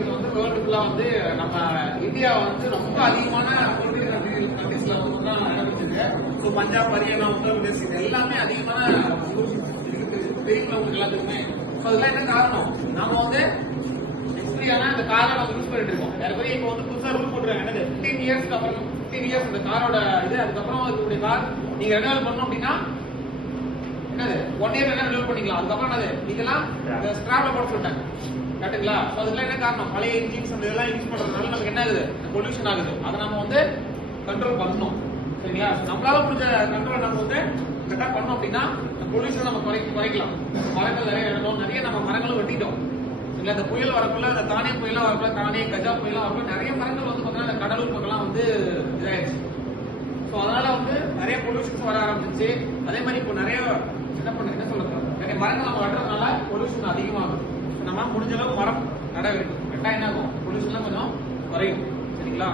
அப்படிங்கிறது வந்து வேர்ல்டு ஃபுல்லா வந்து நம்ம இந்தியா வந்து ரொம்ப அதிகமான கண்ட்ரீஸ்ல வந்து தான் நடந்துருக்கு. ஸோ பஞ்சாப், ஹரியானா, உத்தரப்பிரதேஷ் இது எல்லாமே அதிகமான பெரியவங்க உங்களுக்கு எல்லாத்துக்குமே. ஸோ அதெல்லாம் என்ன காரணம்? நாம வந்து எக்ஸ்பிரியான இந்த காரை நம்ம யூஸ் பண்ணிட்டு இருக்கோம். நிறைய இப்போ வந்து புதுசா ரூல் போட்டுருக்காங்க. என்னது 15 இயர்ஸ்க்கு அப்புறம் 15 இயர்ஸ் இந்த காரோட இது. அதுக்கப்புறம் இதோடைய கார் நீங்க ரெனியூவல் பண்ணணும் அப்படின்னா என்னது 1 இயர் என்ன ரெனியூவல் பண்ணிக்கலாம். அதுக்கப்புறம் என்னது இதெல்லாம் ஸ்கிராப்ல போட சொல்லிட்டாங்க. கரெக்டுங்களா? ஸோ அதெல்லாம் என்ன காரணம்? பழைய இன்ஜின்ஸ் அந்த இதெல்லாம் யூஸ் பண்றதுனால நமக்கு என்ன ஆகுது? பொல்யூஷன் ஆகுது. அதை நம்ம வந்து கண்ட்ரோல் பண்ணணும். சரிங்களா? நம்மளால முடிஞ்ச கண்ட்ரோல் நம்ம வந்து கரெக்டா பண்ணோம் அப்படின்னா பொல்யூஷன் நம்ம குறைக்கலாம். மரங்கள் நிறைய இடணும், நிறைய நம்ம மரங்களும் வெட்டிட்டோம். இல்ல இந்த புயல் வரக்குள்ள, இந்த தானே புயலாம் வரக்குள்ள, தானே கஜா புயலாம் வரக்குள்ள நிறைய மரங்கள் வந்து பார்த்தீங்கன்னா இந்த கடலூர் பக்கம்லாம் வந்து இதாயிடுச்சு. ஸோ அதனால வந்து நிறைய பொல்யூஷன்ஸ் வர ஆரம்பிச்சிச்சு. அதே மாதிரி இப்போ நிறைய என்ன சொல்றது, நிறைய மரங்கள் நம்ம வெட்டுறதுனால பொல்யூஷன் அதிகமாகும். நம்ம முடிஞ்ச அளவு மரம் நட வேண்டும். கரெக்டா என்ன ஆகும்? பொல்யூஷன்லாம் கொஞ்சம் குறையும். சரிங்களா?